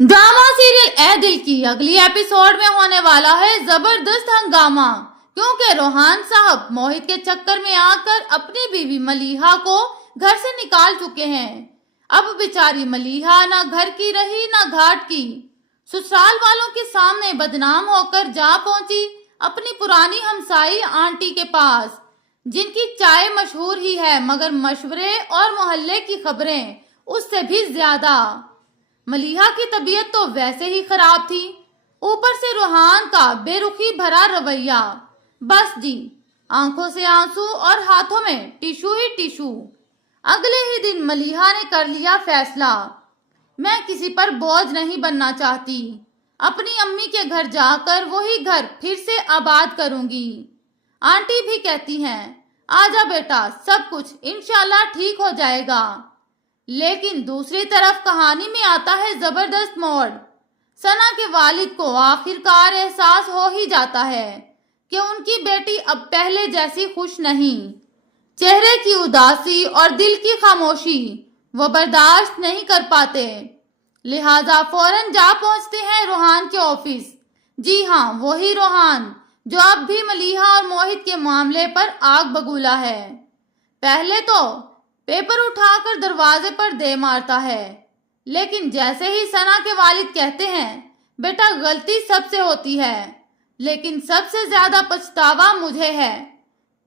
Drama serial ए दिल की अगली एपिसोड में होने वाला है जबरदस्त हंगामा, क्योंकि रोहान साहब मोहित के चक्कर में आकर अपनी बीवी मलीहा को घर से निकाल चुके हैं। अब बेचारी मलीहा ना घर की रही ना घाट की, ससुराल वालों के सामने बदनाम होकर जा पहुंची अपनी पुरानी हमसाई आंटी के पास, जिनकी चाय मशहूर ही है मगर मशवरे और मोहल्ले की खबरें उससे भी ज्यादा। मलीहा की तबीयत तो वैसे ही खराब थी, ऊपर से रोहान का बेरुखी भरा रवैया। बस जी, आंखों से आंसू और हाथों में टिशू ही टिशू। अगले ही दिन मलीहा ने कर लिया फैसला, मैं किसी पर बोझ नहीं बनना चाहती, अपनी अम्मी के घर जाकर वही घर फिर से आबाद करूंगी। आंटी भी कहती हैं, आजा बेटा, सब कुछ इंशाल्लाह ठीक हो जाएगा। लेकिन दूसरी तरफ कहानी में आता है जबरदस्त मोड़। सना के वालिद को आखिरकार एहसास हो ही जाता है कि उनकी बेटी अब पहले जैसी खुश नहीं। चेहरे की उदासी और दिल की खामोशी वो बर्दाश्त नहीं कर पाते, लिहाजा फौरन जा पहुंचते हैं रोहान के ऑफिस। जी हाँ, वही रोहान जो अब भी मलीहा और मोहित के मामले पर आग बबूला है। पहले तो पेपर उठाकर दरवाजे पर दे मारता है, लेकिन जैसे ही सना के वालिद कहते हैं, बेटा गलती सबसे होती है, लेकिन सबसे ज्यादा पछतावा मुझे है,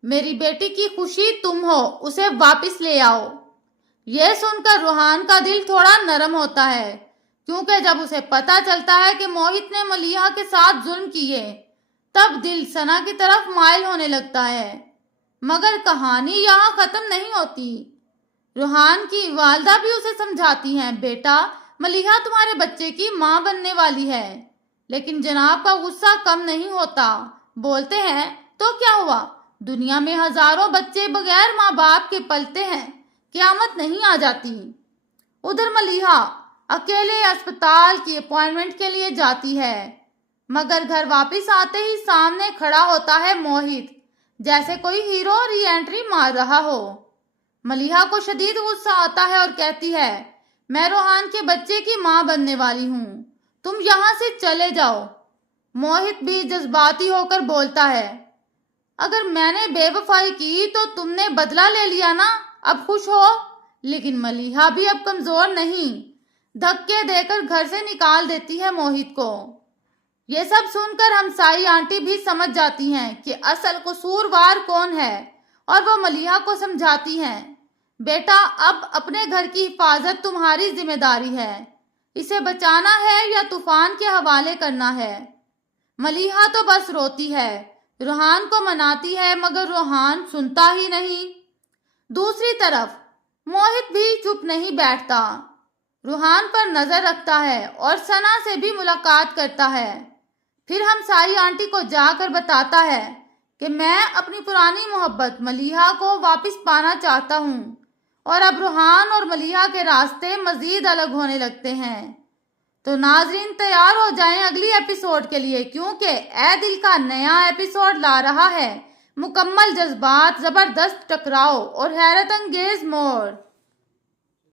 मेरी बेटी की खुशी तुम हो, उसे वापस ले आओ। यह सुनकर रोहान का दिल थोड़ा नरम होता है, क्योंकि जब उसे पता चलता है कि मोहित ने मलीहा के साथ जुल्म किए, तब दिल सना की तरफ माइल होने लगता है। मगर कहानी यहाँ खत्म नहीं होती। रोहान की वालदा भी उसे समझाती हैं, बेटा मलीहा तुम्हारे बच्चे की माँ बनने वाली है। लेकिन जनाब का गुस्सा कम नहीं होता, बोलते हैं तो क्या हुआ, दुनिया में हजारों बच्चे बगैर माँ बाप के पलते हैं, क़यामत नहीं आ जाती। उधर मलीहा अकेले अस्पताल की अपॉइंटमेंट के लिए जाती है, मगर घर वापस आते ही सामने खड़ा होता है मोहित, जैसे कोई हीरो री एंट्री मार रहा हो। मलीहा को शदीद गुस्सा आता है और कहती है, मैं रोहान के बच्चे की माँ बनने वाली हूँ, तुम यहाँ से चले जाओ। मोहित भी जज्बाती होकर बोलता है, अगर मैंने बेवफाई की तो तुमने बदला ले लिया ना, अब खुश हो। लेकिन मलीहा भी अब कमजोर नहीं, धक्के देकर घर से निकाल देती है मोहित को। ये सब सुनकर हमसाई आंटी भी समझ जाती हैं कि असल कसूरवार कौन है, और वो मलीहा को समझाती हैं, बेटा अब अपने घर की हिफाजत तुम्हारी जिम्मेदारी है, इसे बचाना है या तूफान के हवाले करना है। मलीहा तो बस रोती है, रोहान को मनाती है, मगर रोहान सुनता ही नहीं। दूसरी तरफ मोहित भी चुप नहीं बैठता, रोहान पर नजर रखता है और सना से भी मुलाकात करता है। फिर हमसाई आंटी को जाकर बताता है कि मैं अपनी पुरानी मोहब्बत मलीहा को वापस पाना चाहता हूँ, और अब रोहान और मलीहा के रास्ते मजीद अलग होने लगते हैं। तो नाजरीन तैयार हो जाएं अगली एपिसोड के लिए, क्योंकि ए दिल का नया एपिसोड ला रहा है मुकम्मल जज्बात, जबरदस्त टकराव और हैरत अंगेज मोड़।